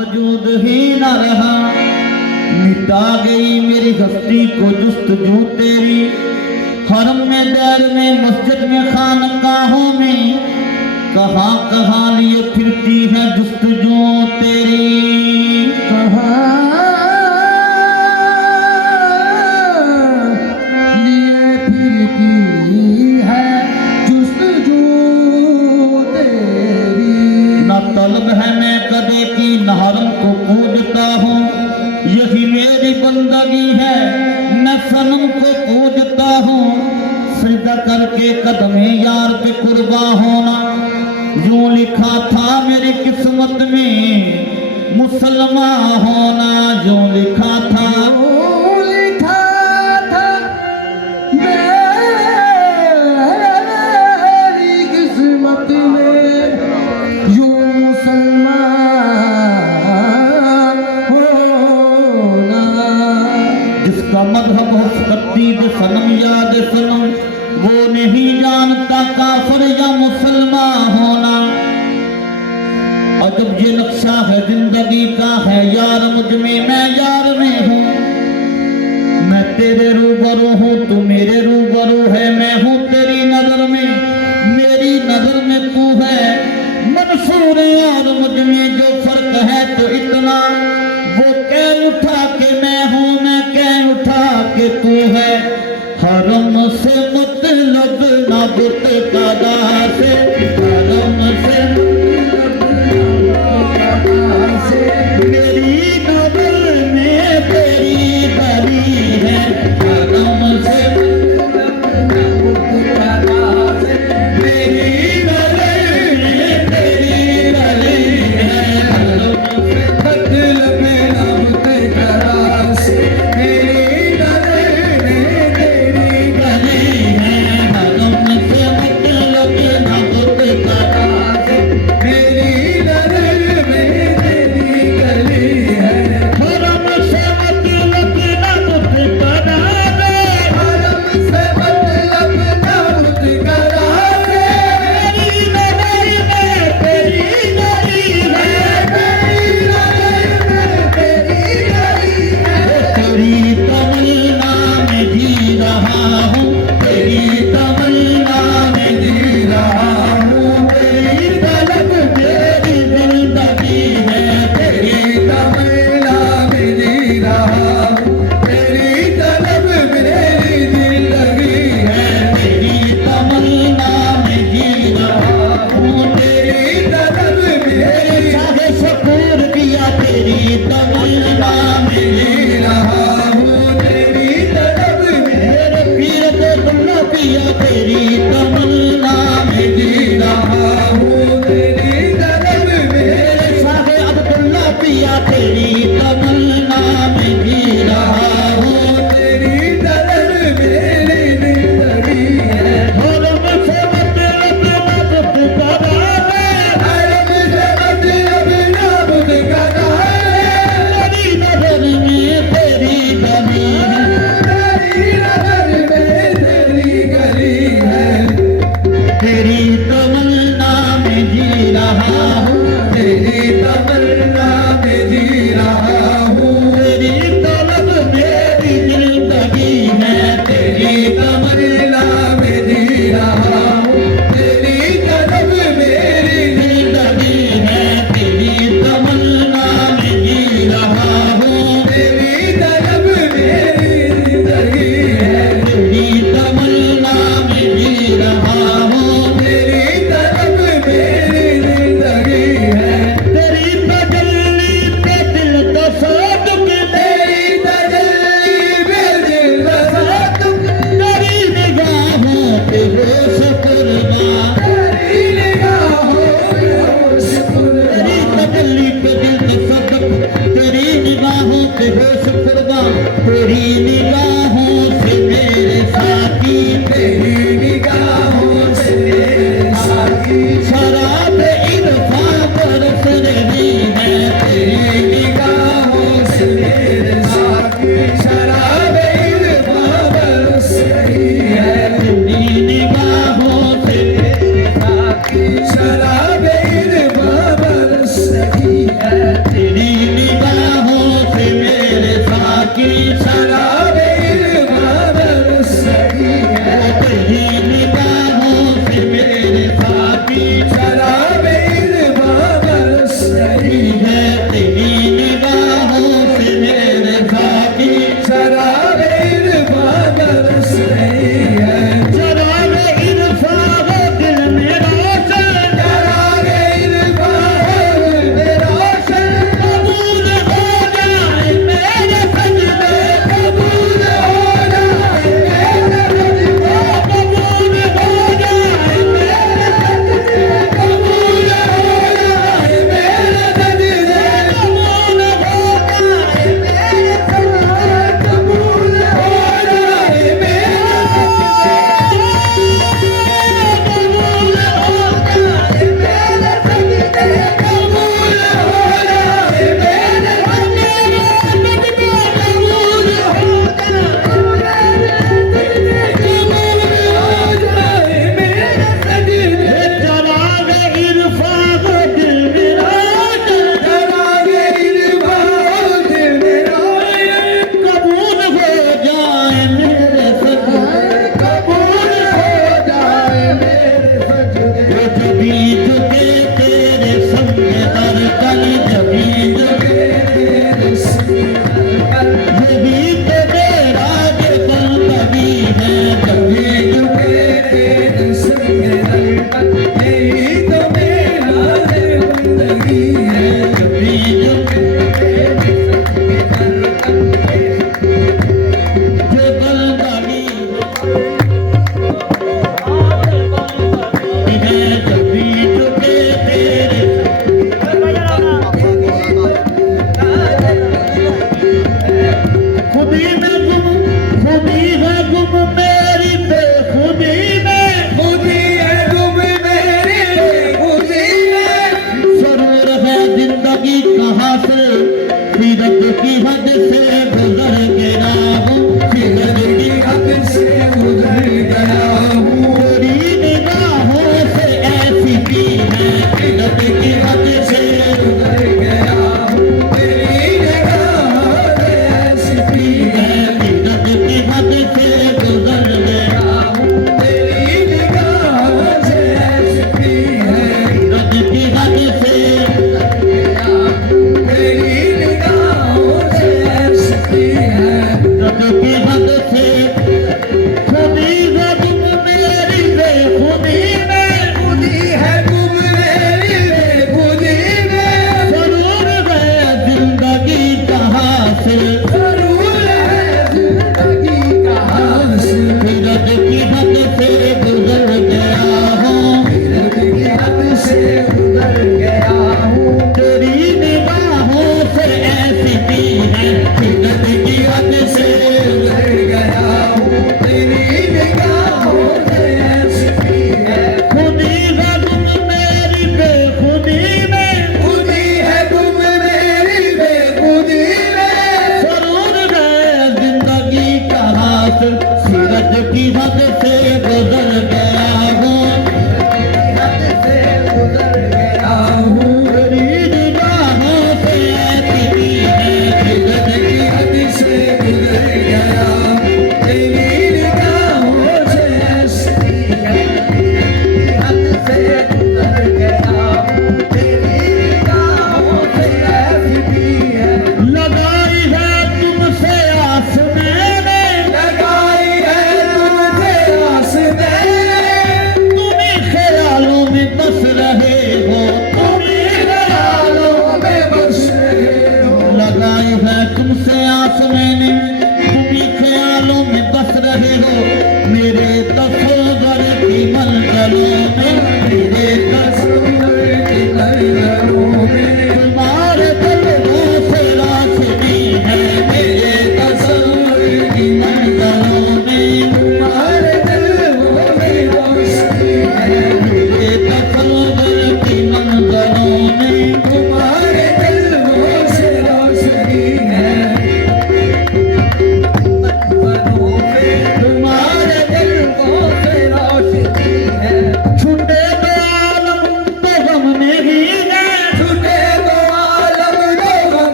वजूद ही न रहा, मिटा गई मेरी हस्ती को जुस्तजू तेरी। हरम में दैर में मस्जिद में खानकाहों में कहाँ कहाँ लिए फिरती है जुस्तजू तेरी। कहाँ लिए फिरती है जुस्तजू तेरी। न तलब है मैं कदे की न हरम को पूजता हूँ, यही मेरी बंदगी है न सनम को पूजता हूँ। सजदा करके कदमे यार पे कुर्बा होना, यूं लिखा था मेरी किस्मत में मुसलमान होना। यूं लिखा था लिखा था मेरी किस्मत में यूं मुसलमान होना। जिसका मजहब हो तकदीर सनम याद सनम, वो नहीं जानता काफिर या मुसलमान होना। और जब ये नक्शा है जिंदगी का है यार मुझ में, मैं यार में हूँ। मैं तेरे रूबरू हूँ तू मेरे रूबरू है, मैं हूँ तेरी नजर में मेरी नजर में तू है। मंसूर और मुझ में जो फर्क है तो इतना, वो कह उठा के मैं हूँ मैं कह उठा के तू है। हरम से मतलब ना बुत कादा से, हरम से मेरी नजर में तेरी गली है। हरम से मेरी नजर में तेरी गली है। हरम से मतलब ना बुत कादा से मेरी नजर में तेरी गली है। हरम से मतलब ना बुत कादा से मेरी नजर में तेरी गली है। हरम से मतलब ना बुत कादा से, हरम से मतलब ना बुत कादा से मेरी नजर में तेरी गली है। मेरी नजर में तेरी गली है। तेरी तमन्ना में जी रहा हूँ, तेरी तमन्ना में जी रहा हूँ। तेरी तलब मेरी जिंदगी है, तेरी तमन्ना में जी रहा हूँ, तेरी तलब मेरी जिंदगी है। तेरी तमन्ना में जी रहा हूँ। तेरी तलब मेरी चाहे शकूर किया तेरी तमन्ना में जी रहा हूँ, तेरी तलब मेरे पीर को दुल्ला पिया तेरी तमन्ना में जी रहा हूँ, तेरी तलब मेरे साहे अब्दुल्ला पिया तेरी तमन्ना में जी रहा हूँ। तेरी तलब मेरी जिंदगी है। हरम से मतलब ना बुत कादा से, हरम से मतलब ना बुत कादा से तेरी नजर में तेरी गली है। तेरी नजर में तेरी गली है। तेरी तमन्ना